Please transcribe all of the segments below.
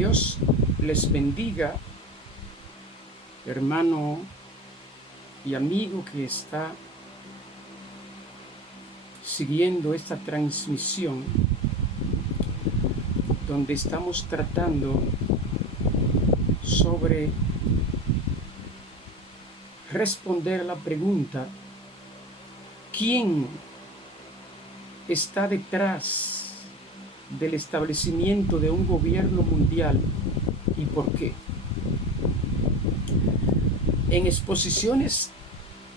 Dios les bendiga, hermano y amigo que está siguiendo esta transmisión donde estamos tratando sobre responder a la pregunta: ¿quién está detrás del establecimiento de un gobierno mundial y por qué? En exposiciones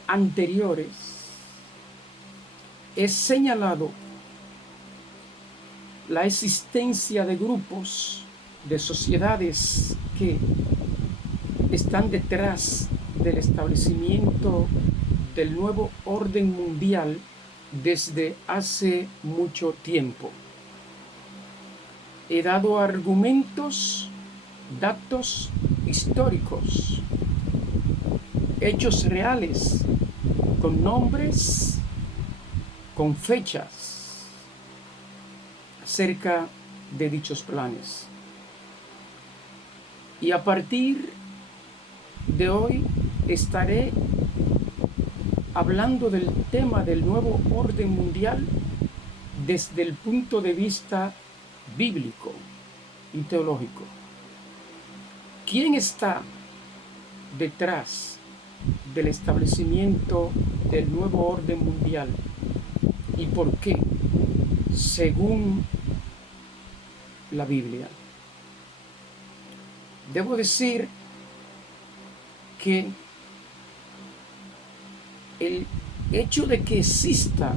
anteriores he señalado la existencia de grupos, de sociedades que están detrás del establecimiento del nuevo orden mundial desde hace mucho tiempo. He dado argumentos, datos históricos, hechos reales, con nombres, con fechas, acerca de dichos planes. Y a partir de hoy estaré hablando del tema del nuevo orden mundial desde el punto de vista bíblico y teológico. ¿Quién está detrás del establecimiento del nuevo orden mundial y por qué, según la Biblia? Debo decir que el hecho de que exista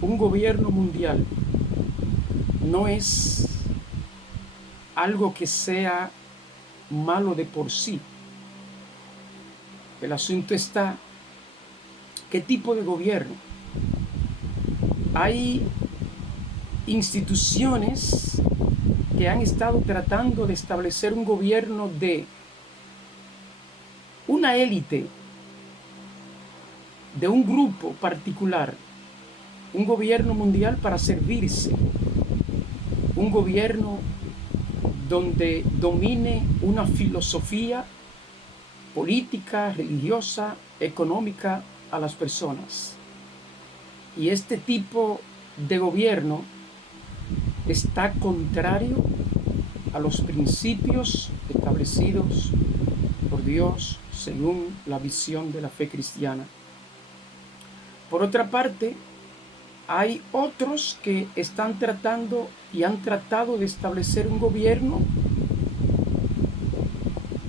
un gobierno mundial no es algo que sea malo de por sí. El asunto está: ¿qué tipo de gobierno? Hay instituciones que han estado tratando de establecer un gobierno de una élite, de un grupo particular, un gobierno mundial para servirse, un gobierno donde domine una filosofía política, religiosa, económica a las personas. Y este tipo de gobierno está contrario a los principios establecidos por Dios según la visión de la fe cristiana. Por otra parte, hay otros que están tratando y han tratado de establecer un gobierno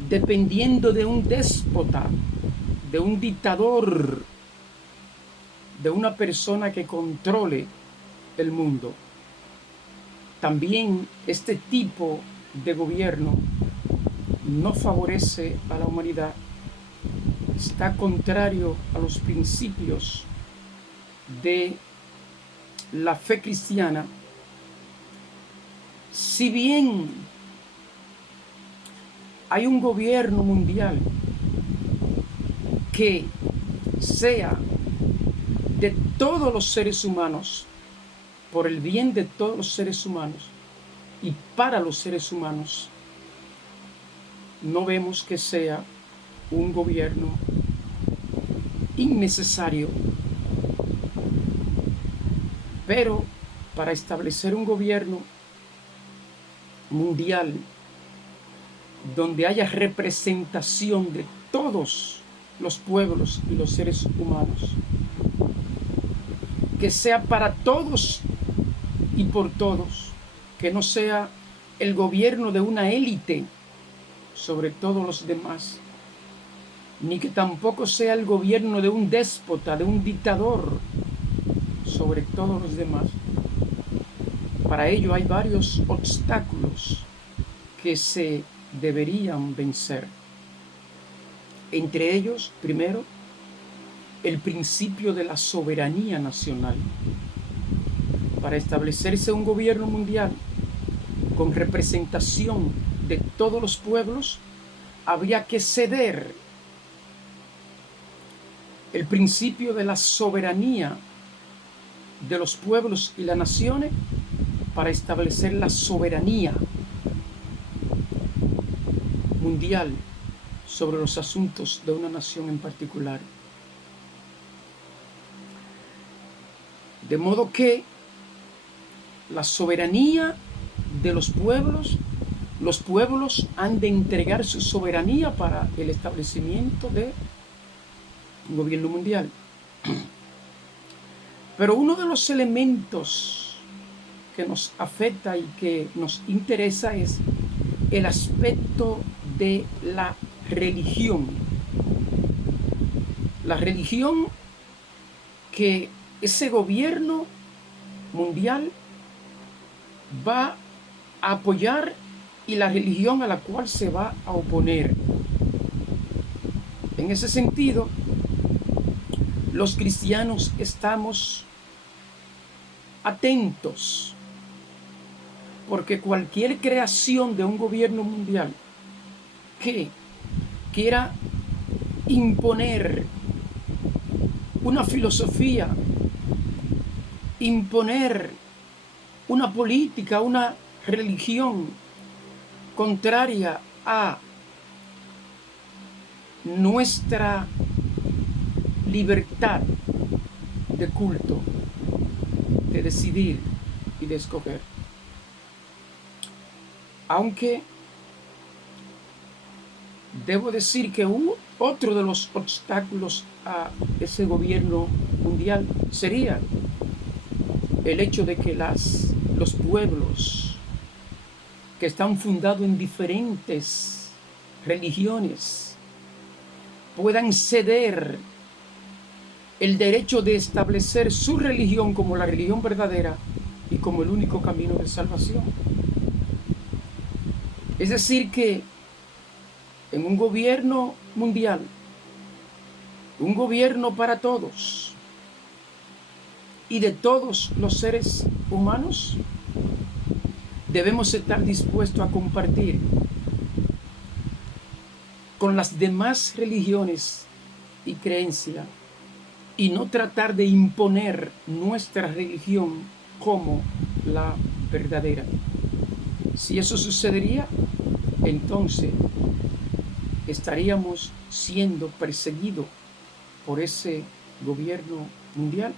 dependiendo de un déspota, de un dictador, de una persona que controle el mundo. También este tipo de gobierno no favorece a la humanidad, está contrario a los principios de la fe cristiana. Si bien hay un gobierno mundial que sea de todos los seres humanos, por el bien de todos los seres humanos y para los seres humanos, no vemos que sea un gobierno innecesario. Pero para establecer un gobierno mundial donde haya representación de todos los pueblos y los seres humanos, que sea para todos y por todos, que no sea el gobierno de una élite sobre todos los demás, ni que tampoco sea el gobierno de un déspota, de un dictador sobre todos los demás. Para ello hay varios obstáculos que se deberían vencer. Entre ellos, primero, el principio de la soberanía nacional. Para establecerse un gobierno mundial con representación de todos los pueblos, habría que ceder el principio de la soberanía de los pueblos y las naciones para establecer la soberanía mundial sobre los asuntos de una nación en particular. De modo que la soberanía de los pueblos han de entregar su soberanía para el establecimiento de un gobierno mundial. Pero uno de los elementos que nos afecta y que nos interesa es el aspecto de la religión. La religión que ese gobierno mundial va a apoyar y la religión a la cual se va a oponer. En ese sentido, los cristianos estamos atentos, porque cualquier creación de un gobierno mundial que quiera imponer una filosofía, imponer una política, una religión contraria a nuestra libertad de culto, de decidir y de escoger. Aunque debo decir que otro de los obstáculos a ese gobierno mundial sería el hecho de que los pueblos que están fundados en diferentes religiones puedan ceder el derecho de establecer su religión como la religión verdadera y como el único camino de salvación. Es decir, que en un gobierno mundial, un gobierno para todos y de todos los seres humanos, debemos estar dispuestos a compartir con las demás religiones y creencias y no tratar de imponer nuestra religión como la verdadera. Si eso sucedería, entonces estaríamos siendo perseguidos por ese gobierno mundial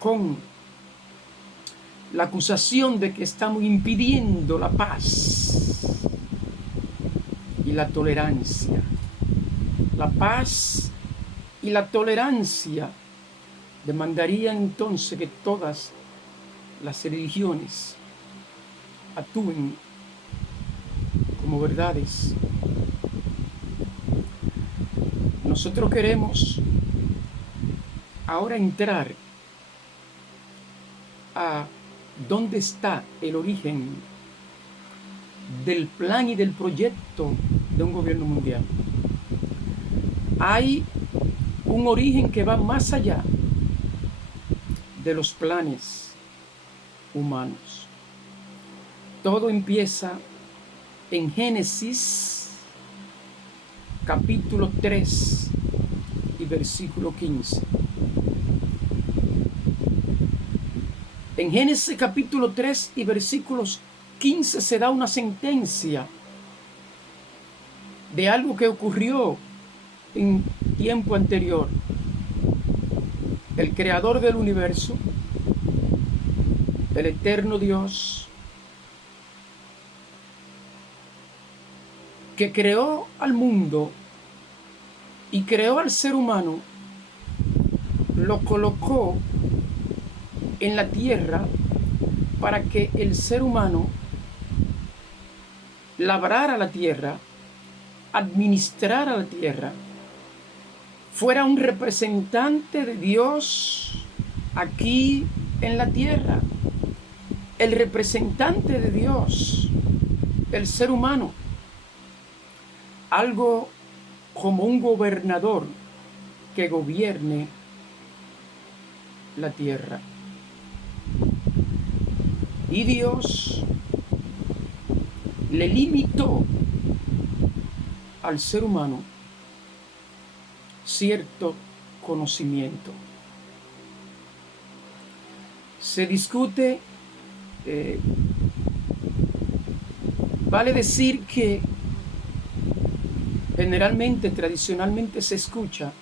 con la acusación de que estamos impidiendo la paz y la tolerancia. La paz y la tolerancia demandarían entonces que todas las religiones actúen como verdades. Nosotros queremos ahora entrar a dónde está el origen del plan y del proyecto de un gobierno mundial. Hay un origen que va más allá de los planes humanos. Todo empieza en Génesis capítulo 3 y versículo 15. En Génesis capítulo 3 y versículos 15 se da una sentencia de algo que ocurrió en tiempo anterior. El creador del universo, el eterno Dios, que creó al mundo y creó al ser humano, lo colocó en la tierra para que el ser humano labrara la tierra, administrara la tierra, fuera un representante de Dios aquí en la tierra. El representante de Dios, el ser humano, algo como un gobernador que gobierne la tierra. Y Dios le limitó al ser humano cierto conocimiento. Se discute, vale decir que Generalmente, tradicionalmente se escucha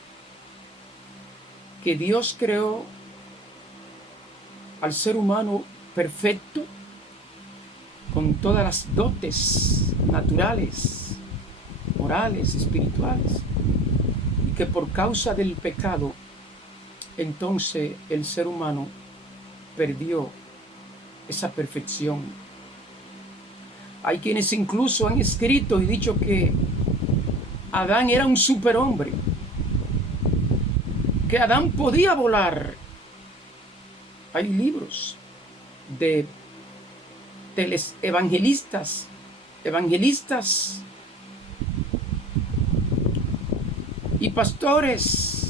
que Dios creó al ser humano perfecto, con todas las dotes naturales, morales, espirituales, y que por causa del pecado, entonces el ser humano perdió esa perfección. Hay quienes incluso han escrito y dicho que Adán era un superhombre, que Adán podía volar. Hay libros de evangelistas y pastores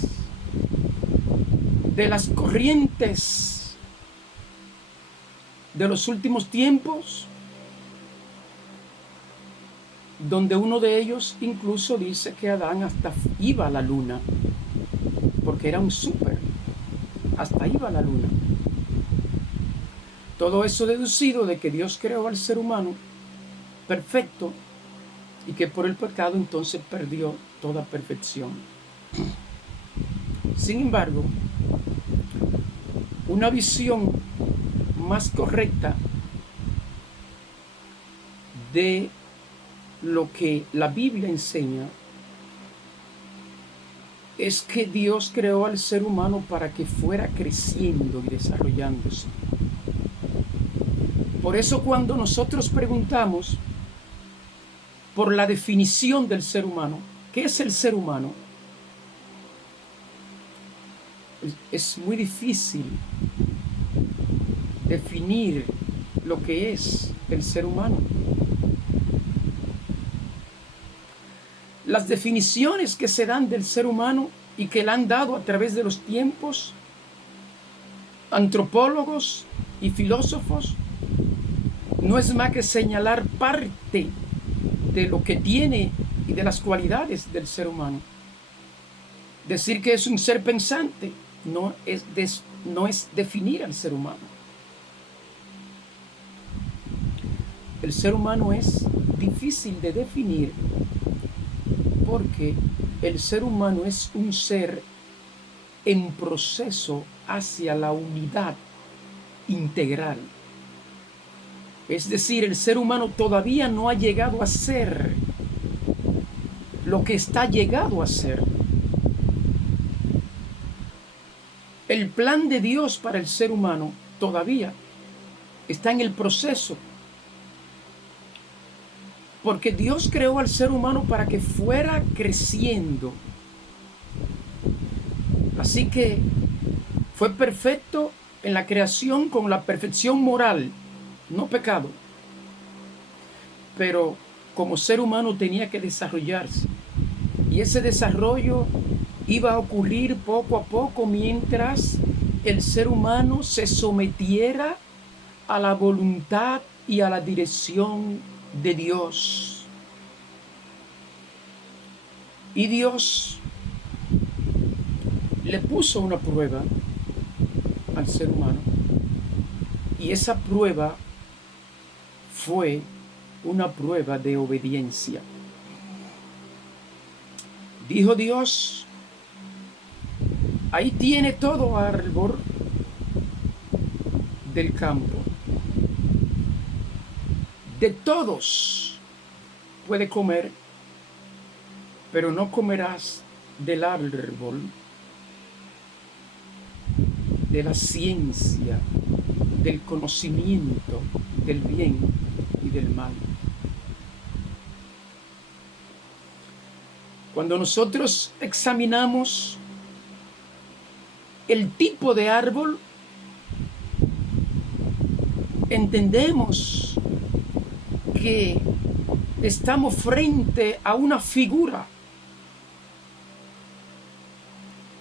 de las corrientes de los últimos tiempos, donde uno de ellos incluso dice que Adán hasta iba a la luna, porque era un súper, hasta iba a la luna. Todo eso deducido de que Dios creó al ser humano perfecto y que por el pecado entonces perdió toda perfección. Sin embargo, una visión más correcta de lo que la Biblia enseña es que Dios creó al ser humano para que fuera creciendo y desarrollándose. Por eso cuando nosotros preguntamos por la definición del ser humano, ¿qué es el ser humano? Es muy difícil definir lo que es el ser humano. Las definiciones que se dan del ser humano y que le han dado a través de los tiempos antropólogos y filósofos no es más que señalar parte de lo que tiene y de las cualidades del ser humano. Decir que es un ser pensante no es definir al ser humano. El ser humano es difícil de definir porque el ser humano es un ser en proceso hacia la unidad integral. Es decir, el ser humano todavía no ha llegado a ser lo que está llegado a ser. El plan de Dios para el ser humano todavía está en el proceso. Porque Dios creó al ser humano para que fuera creciendo. Así que fue perfecto en la creación con la perfección moral, no pecado. Pero como ser humano tenía que desarrollarse. Y ese desarrollo iba a ocurrir poco a poco mientras el ser humano se sometiera a la voluntad y a la dirección de Dios. Y Dios le puso una prueba al ser humano. Y esa prueba fue una prueba de obediencia. Dijo Dios: ahí tiene todo árbol del campo. De todos puede comer, pero no comerás del árbol de la ciencia, del conocimiento del bien y del mal. Cuando nosotros examinamos el tipo de árbol, entendemos que estamos frente a una figura.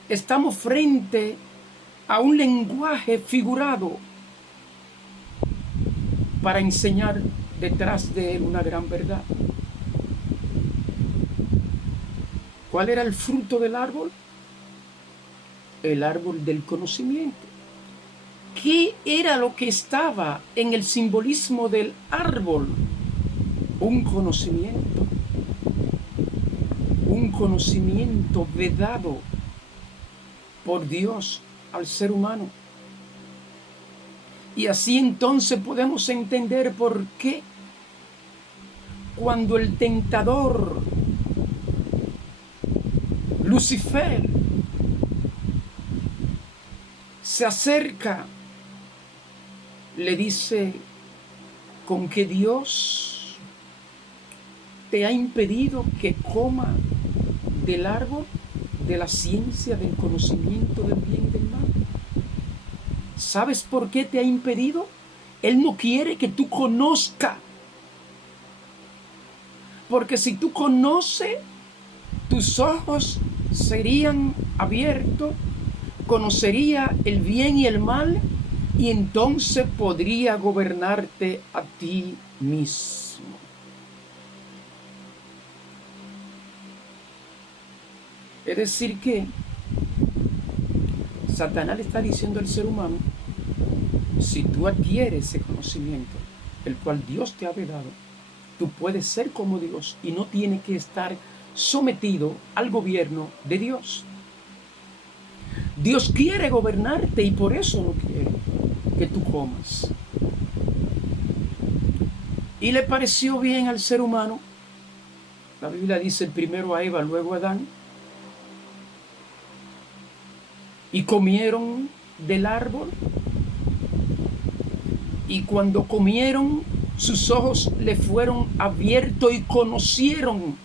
Estamos frente a un lenguaje figurado para enseñar detrás de él una gran verdad. ¿Cuál era el fruto del árbol? El árbol del conocimiento. ¿Qué era lo que estaba en el simbolismo del árbol? Un conocimiento. un conocimiento vedado por Dios al ser humano. Y así entonces podemos entender por qué cuando el tentador Lucifer se acerca, le dice: ¿con qué Dios te ha impedido que coma del árbol de la ciencia del conocimiento del bien y del mal? ¿Sabes por qué te ha impedido? Él no quiere que tú conozcas. Porque si tú conoces, tus ojos serían abiertos, conocería el bien y el mal, y entonces podría gobernarte a ti mismo. Es decir que Satanás le está diciendo al ser humano: si tú adquieres ese conocimiento, el cual Dios te ha dado, tú puedes ser como Dios y no tienes que estar sometido al gobierno de Dios. Dios quiere gobernarte y por eso no quiere que tú comas. Y le pareció bien al ser humano. La Biblia dice primero a Eva, luego a Adán. Y comieron del árbol. Y cuando comieron, sus ojos le fueron abiertos y conocieron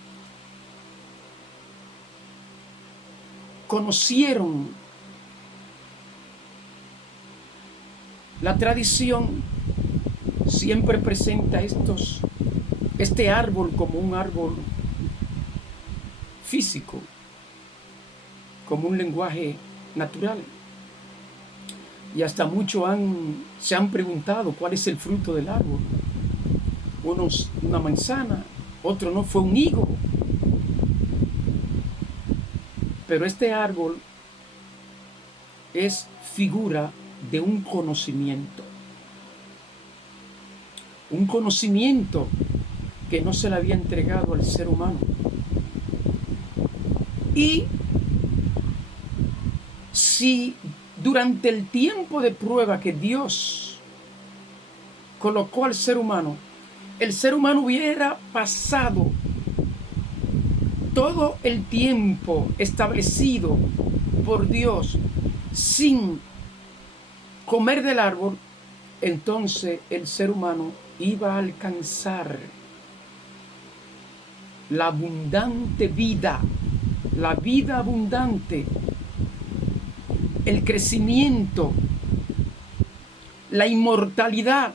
La tradición siempre presenta este árbol como un árbol físico, como un lenguaje natural. Y hasta muchos se han preguntado cuál es el fruto del árbol. Unos una manzana, otro no, fue un higo. Pero este árbol es figura de un conocimiento que no se le había entregado al ser humano. Y si durante el tiempo de prueba que Dios colocó al ser humano, el ser humano hubiera pasado todo el tiempo establecido por Dios sin comer del árbol, entonces el ser humano iba a alcanzar la abundante vida, la vida abundante, el crecimiento, la inmortalidad.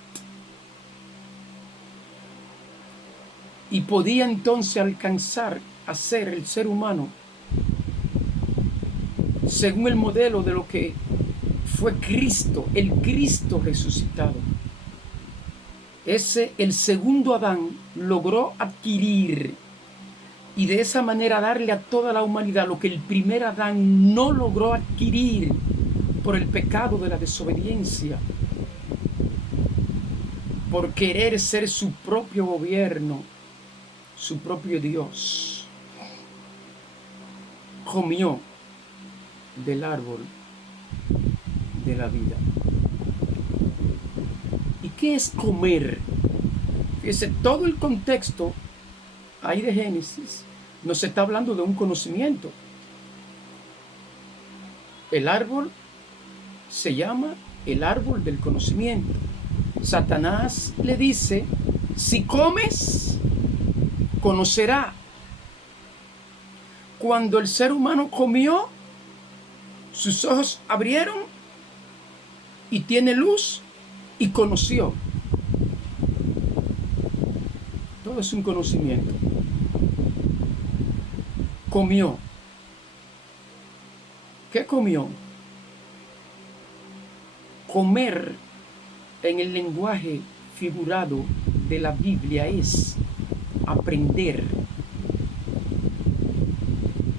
Y podía entonces alcanzar a ser el ser humano según el modelo de lo que fue Cristo, el Cristo resucitado. El segundo Adán logró adquirir y de esa manera darle a toda la humanidad lo que el primer Adán no logró adquirir por el pecado de la desobediencia, por querer ser su propio gobierno, su propio Dios. Comió del árbol de la vida. ¿Y qué es comer? Fíjese, todo el contexto ahí de Génesis nos está hablando de un conocimiento. El árbol se llama el árbol del conocimiento. Satanás le dice: si comes, conocerá. Cuando el ser humano comió, sus ojos abrieron y tiene luz y conoció. Todo es un conocimiento. Comió. ¿Qué comió? Comer en el lenguaje figurado de la Biblia es aprender.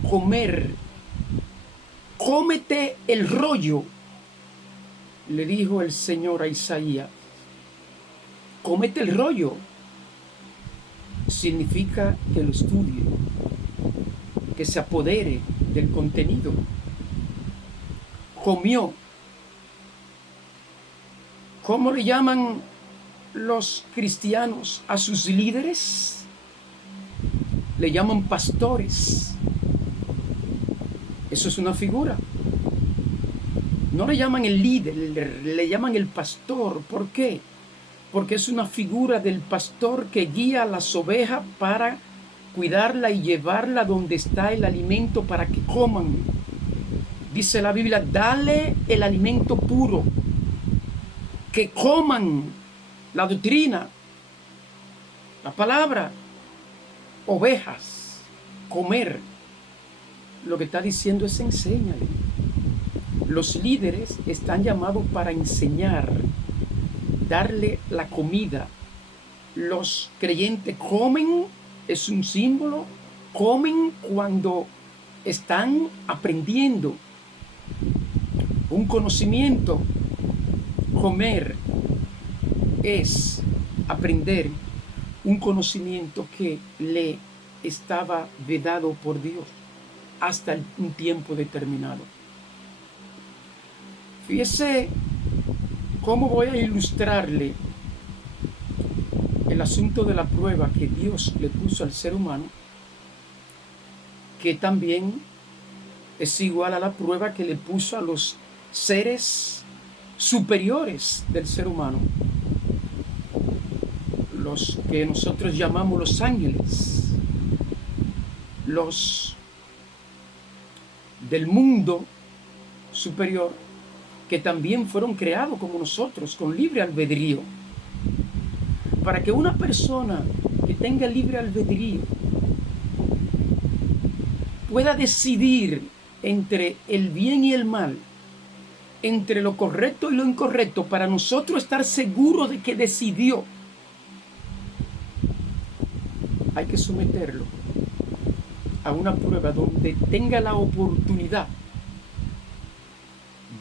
Comer. Cómete el rollo, le dijo el Señor a Isaías. Cómete el rollo. Significa que lo estudie, que se apodere del contenido. Comió. ¿Cómo le llaman los cristianos a sus líderes? Le llaman pastores. Eso es una figura. No le llaman el líder, le llaman el pastor. ¿Por qué? Porque es una figura del pastor que guía a las ovejas para cuidarla y llevarla donde está el alimento para que coman. Dice la Biblia, dale el alimento puro, que coman la doctrina, la palabra, ovejas, comer. Lo que está diciendo es enséñale. Los líderes están llamados para enseñar, darle la comida. Los creyentes comen, es un símbolo, comen cuando están aprendiendo un conocimiento. Comer es aprender un conocimiento que le estaba vedado por Dios hasta un tiempo determinado. Fíjese cómo voy a ilustrarle el asunto de la prueba que Dios le puso al ser humano, que también es igual a la prueba que le puso a los seres superiores del ser humano, los que nosotros llamamos los ángeles, los del mundo superior, que también fueron creados como nosotros, con libre albedrío. Para que una persona que tenga libre albedrío pueda decidir entre el bien y el mal, entre lo correcto y lo incorrecto, para nosotros estar seguros de que decidió, hay que someterlo a una prueba donde tenga la oportunidad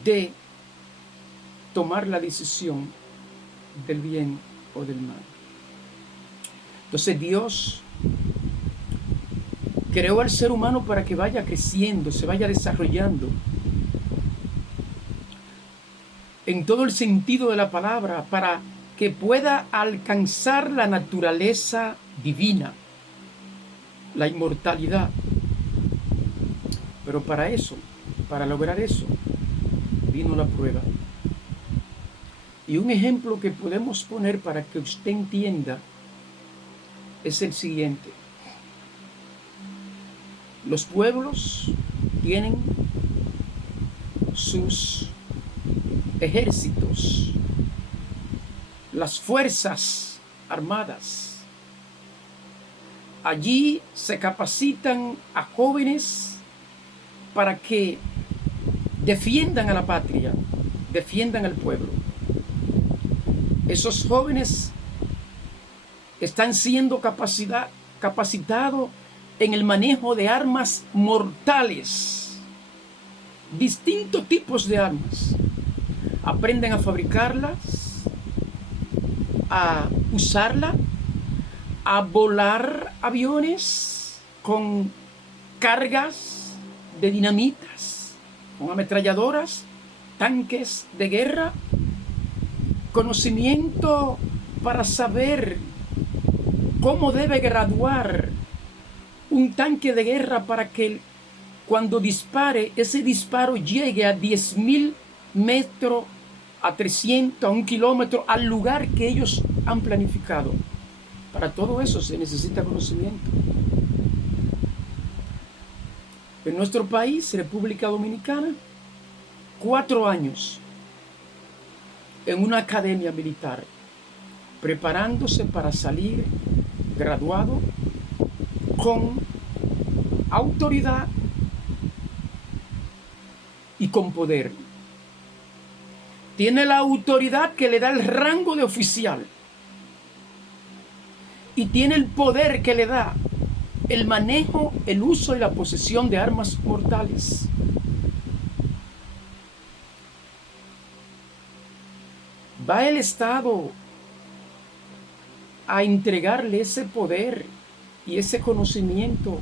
de tomar la decisión del bien o del mal. Entonces Dios creó al ser humano para que vaya creciendo, se vaya desarrollando en todo el sentido de la palabra, para que pueda alcanzar la naturaleza divina, la inmortalidad. Pero para eso, para lograr eso, vino la prueba. Y un ejemplo que podemos poner para que usted entienda es el siguiente. Los pueblos tienen sus ejércitos, las fuerzas armadas. Allí se capacitan a jóvenes para que defiendan a la patria, defiendan al pueblo. Esos jóvenes están siendo capacitados en el manejo de armas mortales, distintos tipos de armas. Aprenden a fabricarlas, a usarla, a volar aviones con cargas de dinamitas, con ametralladoras, tanques de guerra, conocimiento para saber cómo debe graduar un tanque de guerra para que cuando dispare, ese disparo llegue a 10.000 metros, a 300, a 1 kilómetro, al lugar que ellos han planificado. Para todo eso se necesita conocimiento. En nuestro país, República Dominicana, 4 años en una academia militar, preparándose para salir graduado con autoridad y con poder. Tiene la autoridad que le da el rango de oficial y tiene el poder que le da el manejo, el uso y la posesión de armas mortales. ¿Va el Estado a entregarle ese poder y ese conocimiento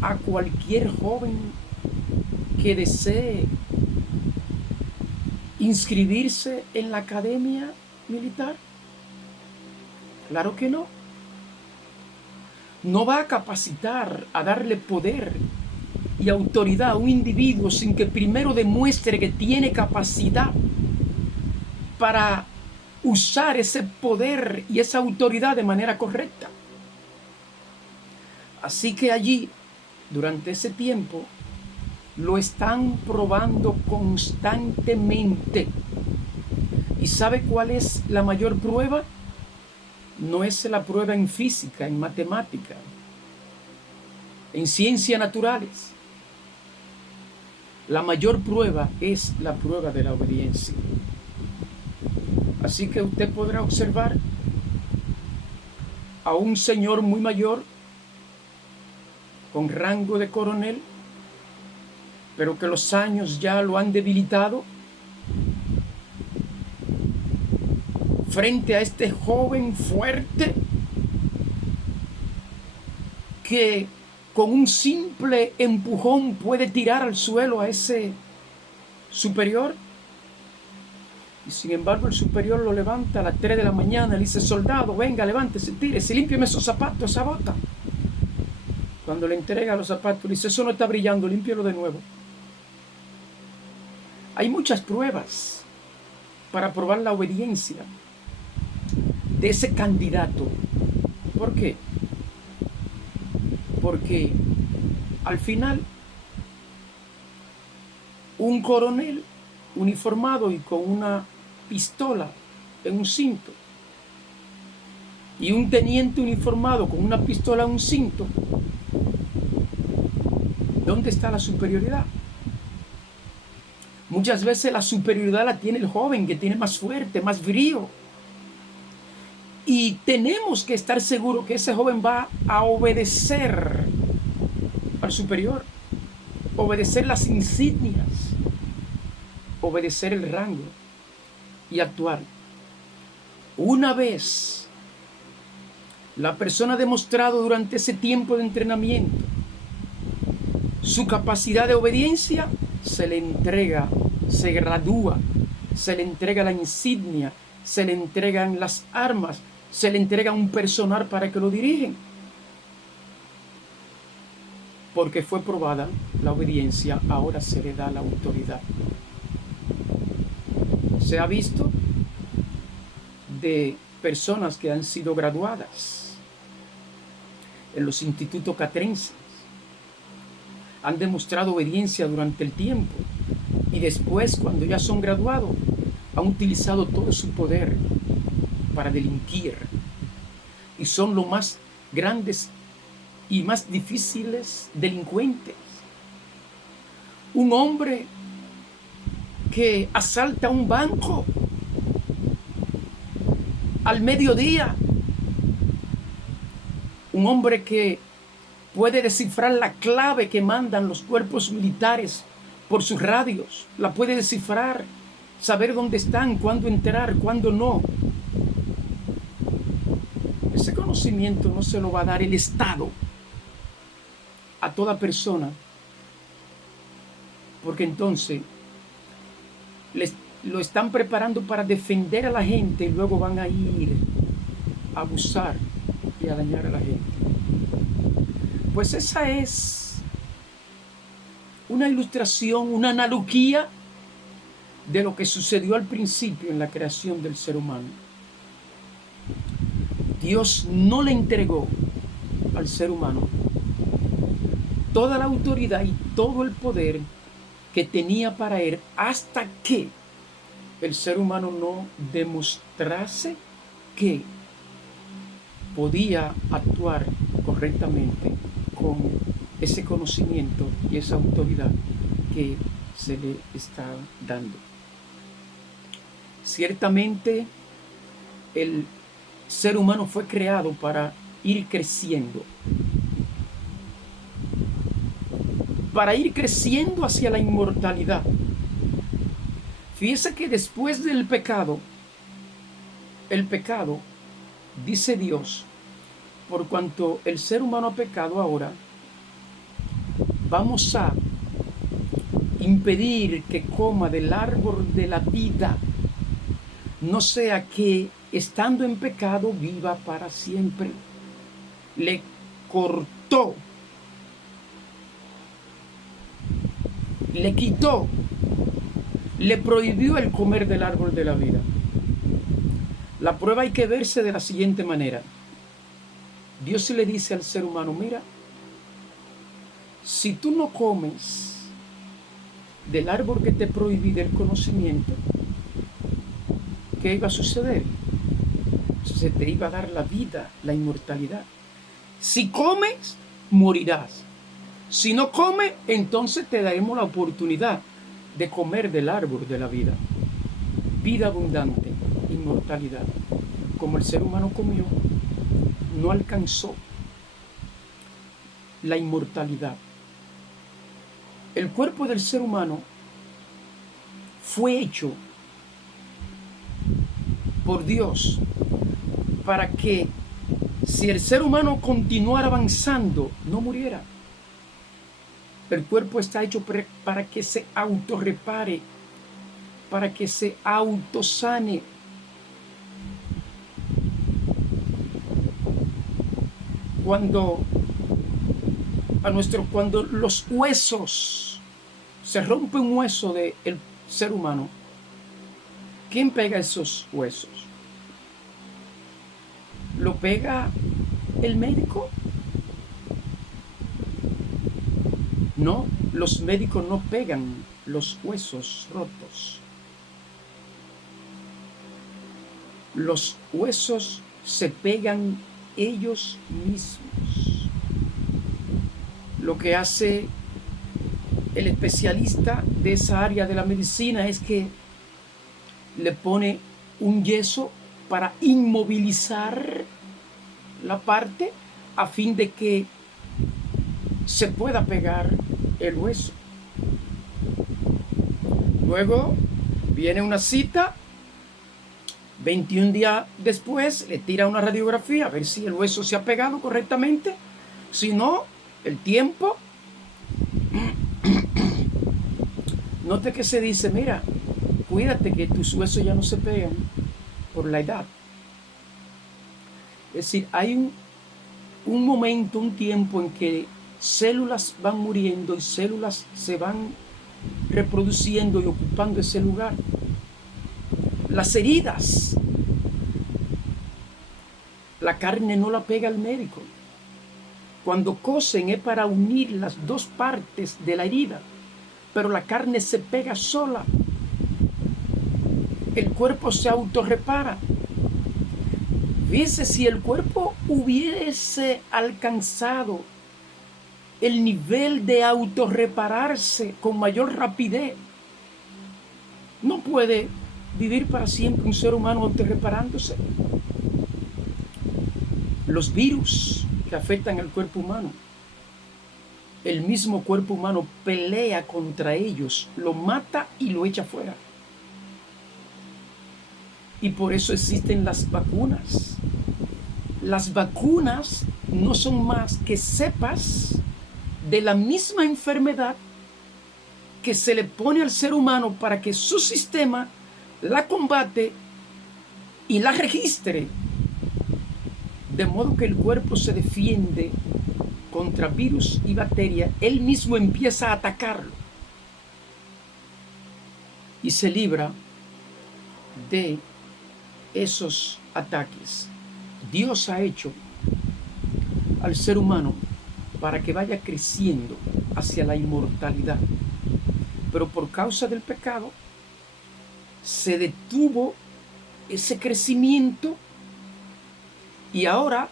a cualquier joven que desee inscribirse en la academia militar? Claro que no. No va a capacitar, a darle poder y autoridad a un individuo sin que primero demuestre que tiene capacidad para usar ese poder y esa autoridad de manera correcta. Así que allí, durante ese tiempo, lo están probando constantemente. ¿Y sabe cuál es la mayor prueba? No es la prueba en física, en matemática, en ciencias naturales. La mayor prueba es la prueba de la obediencia. Así que usted podrá observar a un señor muy mayor, con rango de coronel, pero que los años ya lo han debilitado, frente a este joven fuerte que con un simple empujón puede tirar al suelo a ese superior. Y sin embargo el superior lo levanta a las 3 de la mañana, le dice: soldado, venga, levántese, tírese, límpieme esos zapatos, esa bota. Cuando le entrega los zapatos, le dice: eso no está brillando, límpielo de nuevo. Hay muchas pruebas para probar la obediencia de ese candidato. ¿Por qué? Porque al final un coronel uniformado y con una pistola en un cinto y un teniente uniformado con una pistola en un cinto, ¿dónde está la superioridad? Muchas veces la superioridad la tiene el joven, que tiene más fuerte, más brío. Y tenemos que estar seguros que ese joven va a obedecer al superior, obedecer las insignias, obedecer el rango y actuar. Una vez la persona ha demostrado durante ese tiempo de entrenamiento su capacidad de obediencia, se le entrega, se gradúa, se le entrega la insignia, se le entregan las armas, se le entrega un personal para que lo dirigen. Porque fue probada la obediencia, ahora se le da la autoridad. Se ha visto de personas que han sido graduadas en los institutos catrenses, han demostrado obediencia durante el tiempo y después, cuando ya son graduados, han utilizado todo su poder para delinquir y son los más grandes y más difíciles delincuentes. Un hombre que asalta un banco al mediodía, un hombre que puede descifrar la clave que mandan los cuerpos militares por sus radios, la puede descifrar, saber dónde están, cuándo entrar, cuándo no. Ese conocimiento no se lo va a dar el Estado a toda persona, porque entonces lo están preparando para defender a la gente y luego van a ir a abusar y a dañar a la gente. Pues esa es una ilustración, una analogía de lo que sucedió al principio en la creación del ser humano. Dios no le entregó al ser humano toda la autoridad y todo el poder que tenía para él hasta que el ser humano no demostrase que podía actuar correctamente con ese conocimiento y esa autoridad que se le está dando. Ciertamente el ser humano fue creado para ir creciendo, hacia la inmortalidad. Fíjese que después del pecado, dice Dios, por cuanto el ser humano ha pecado ahora, vamos a impedir que coma del árbol de la vida, no sea que estando en pecado viva para siempre. Le cortó, le quitó, le prohibió el comer del árbol de la vida. La prueba hay que verse de la siguiente manera. Dios le dice al ser humano, mira, si tú no comes del árbol que te prohibí del conocimiento, ¿qué iba a suceder? Se te iba a dar la vida, la inmortalidad. Si comes, morirás. Si no comes, entonces te daremos la oportunidad de comer del árbol de la vida. Vida abundante, inmortalidad. Como el ser humano comió, no alcanzó la inmortalidad. El cuerpo del ser humano fue hecho por Dios para que si el ser humano continuara avanzando, no muriera. El cuerpo está hecho para que se autorrepare, para que se autosane. Cuando los huesos, se rompe un hueso del ser humano, ¿quién pega esos huesos? ¿Lo pega el médico? No, los médicos no pegan los huesos rotos. Los huesos se pegan ellos mismos. Lo que hace el especialista de esa área de la medicina es que le pone un yeso para inmovilizar la parte a fin de que se pueda pegar el hueso. Luego viene una cita, 21 días después le tira una radiografía a ver si el hueso se ha pegado correctamente. Si no, el tiempo. Note que se dice, mira, cuídate que tus huesos ya no se pegan por la edad. Es decir, hay un momento, un tiempo en que células van muriendo y células se van reproduciendo y ocupando ese lugar. Las heridas, la carne no la pega el médico. Cuando cosen es para unir las dos partes de la herida, pero la carne se pega sola. El cuerpo se autorrepara. Fíjense, si el cuerpo hubiese alcanzado el nivel de autorrepararse con mayor rapidez, no puede vivir para siempre un ser humano autorreparándose. Los virus que afectan al cuerpo humano, el mismo cuerpo humano pelea contra ellos, lo mata y lo echa fuera. Y por eso existen las vacunas. Las vacunas no son más que cepas de la misma enfermedad que se le pone al ser humano para que su sistema la combate y la registre, de modo que el cuerpo se defiende contra virus y bacterias. Él mismo empieza a atacarlo y se libra de esos ataques. Dios ha hecho al ser humano para que vaya creciendo hacia la inmortalidad, pero por causa del pecado se detuvo ese crecimiento y ahora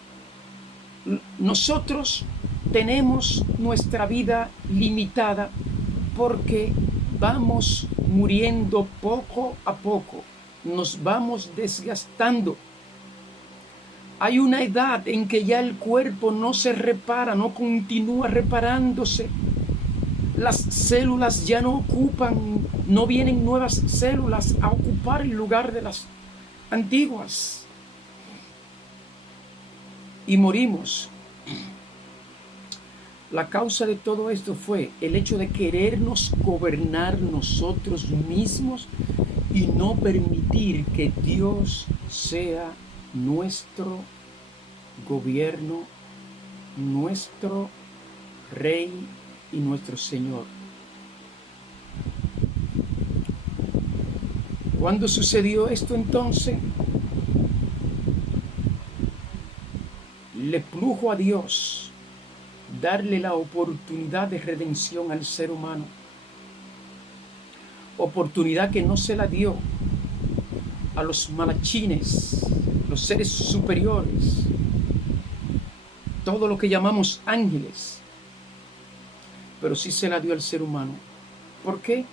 nosotros tenemos nuestra vida limitada porque vamos muriendo poco a poco, nos vamos desgastando. Hay una edad en que ya el cuerpo no se repara, no continúa reparándose. Las células ya no ocupan, no vienen nuevas células a ocupar el lugar de las antiguas. Y morimos. La causa de todo esto fue el hecho de querernos gobernar nosotros mismos y no permitir que Dios sea nuestro gobierno, nuestro Rey y nuestro Señor. ¿Cuándo sucedió esto entonces? Le plujo a Dios darle la oportunidad de redención al ser humano. Oportunidad que no se la dio a los malachines, los seres superiores, todo lo que llamamos ángeles, pero sí se la dio al ser humano. ¿Por qué?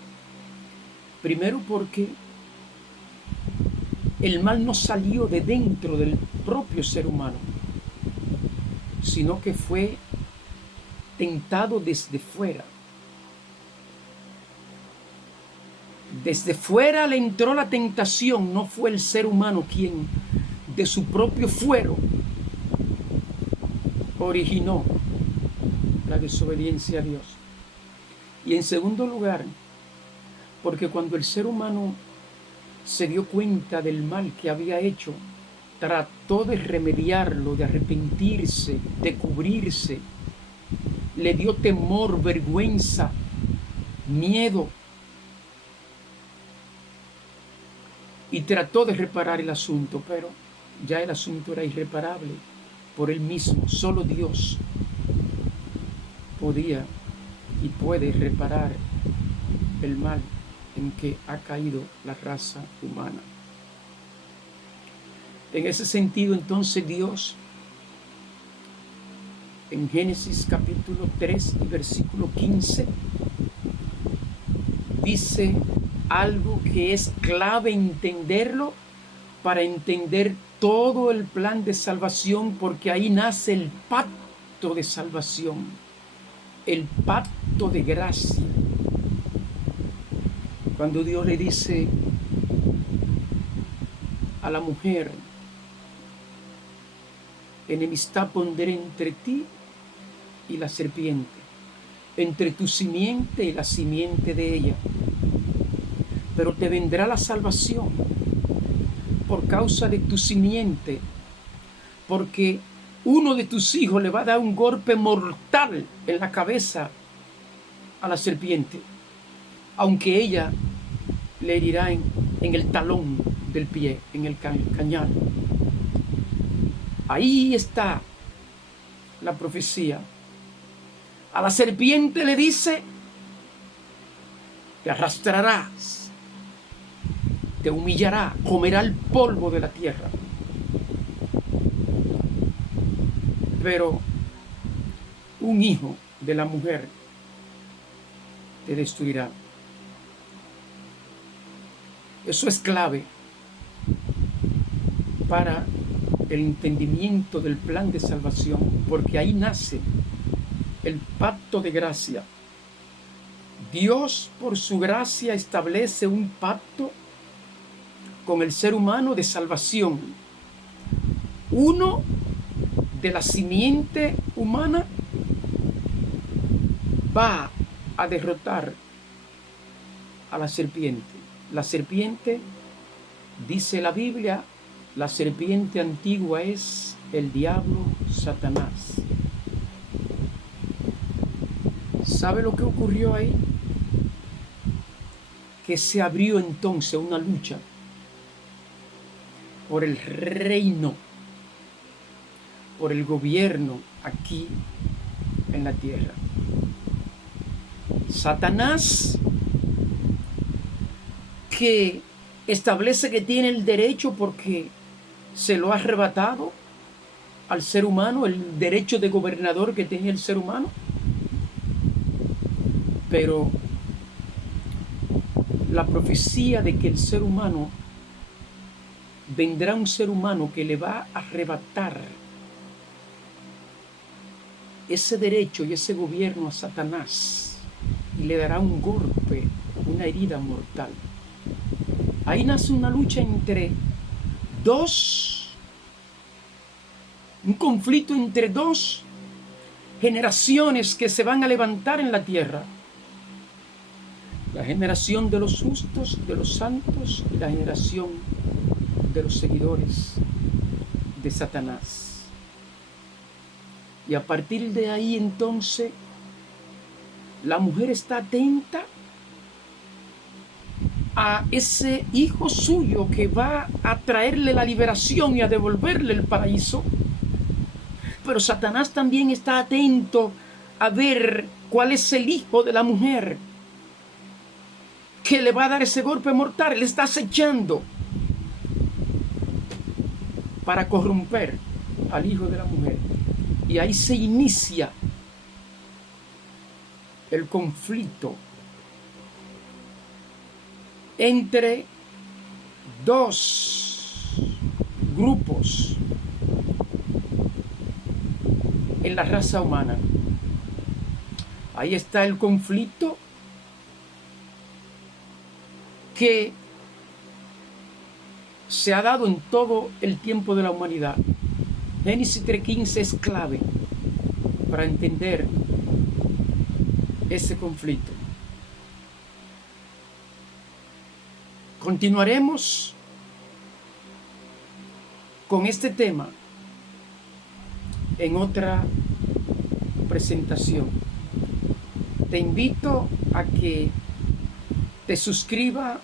Primero porque el mal no salió de dentro del propio ser humano, sino que fue tentado desde fuera. Desde fuera le entró la tentación, no fue el ser humano quien de su propio fuero originó la desobediencia a Dios. Y en segundo lugar, porque cuando el ser humano se dio cuenta del mal que había hecho, trató de remediarlo, de arrepentirse, de cubrirse, le dio temor, vergüenza, miedo, y trató de reparar el asunto, pero ya el asunto era irreparable por él mismo. Solo Dios podía y puede reparar el mal en que ha caído la raza humana. En ese sentido, entonces, Dios, en Génesis capítulo 3 y versículo 15, dice algo que es clave entenderlo para entender todo el plan de salvación, porque ahí nace el pacto de salvación, el pacto de gracia. Cuando Dios le dice a la mujer: enemistad pondré entre ti y la serpiente, entre tu simiente y la simiente de ella, pero te vendrá la salvación por causa de tu simiente, porque uno de tus hijos le va a dar un golpe mortal en la cabeza a la serpiente, aunque ella le herirá en el talón del pie, en el cañal. Ahí está la profecía. A la serpiente le dice: te arrastrarás, te humillará, comerá el polvo de la tierra. Pero un hijo de la mujer te destruirá. Eso es clave para el entendimiento del plan de salvación, porque ahí nace el pacto de gracia. Dios, por su gracia, establece un pacto con el ser humano de salvación. Uno de la simiente humana va a derrotar a la serpiente. La serpiente, dice la Biblia, la serpiente antigua es el diablo, Satanás. ¿Sabe lo que ocurrió ahí? Que se abrió entonces una lucha por el reino, por el gobierno aquí en la tierra. Satanás, que establece que tiene el derecho porque se lo ha arrebatado al ser humano, el derecho de gobernador que tenía el ser humano, pero la profecía de que el ser humano, vendrá un ser humano que le va a arrebatar ese derecho y ese gobierno a Satanás y le dará un golpe, una herida mortal. Ahí nace una lucha entre dos, un conflicto entre dos generaciones que se van a levantar en la tierra. La generación de los justos, de los santos, y la generación de los seguidores de Satanás. Y a partir de ahí entonces, la mujer está atenta a ese hijo suyo que va a traerle la liberación y a devolverle el paraíso. Pero Satanás también está atento a ver cuál es el hijo de la mujer que le va a dar ese golpe mortal. Él está acechando para corromper al hijo de la mujer. Y ahí se inicia el conflicto entre dos grupos en la raza humana. Ahí está el conflicto que se ha dado en todo el tiempo de la humanidad. Génesis 3:15 es clave para entender ese conflicto. Continuaremos con este tema en otra presentación. Te invito a que te suscribas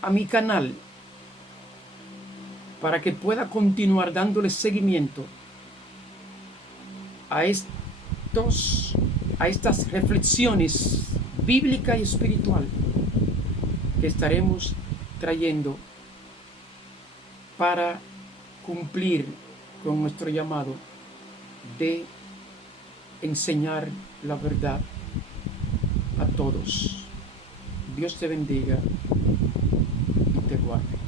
a mi canal para que pueda continuar dándole seguimiento a estas reflexiones bíblicas y espirituales que estaremos trayendo para cumplir con nuestro llamado de enseñar la verdad a todos. Dios te bendiga y te guarde.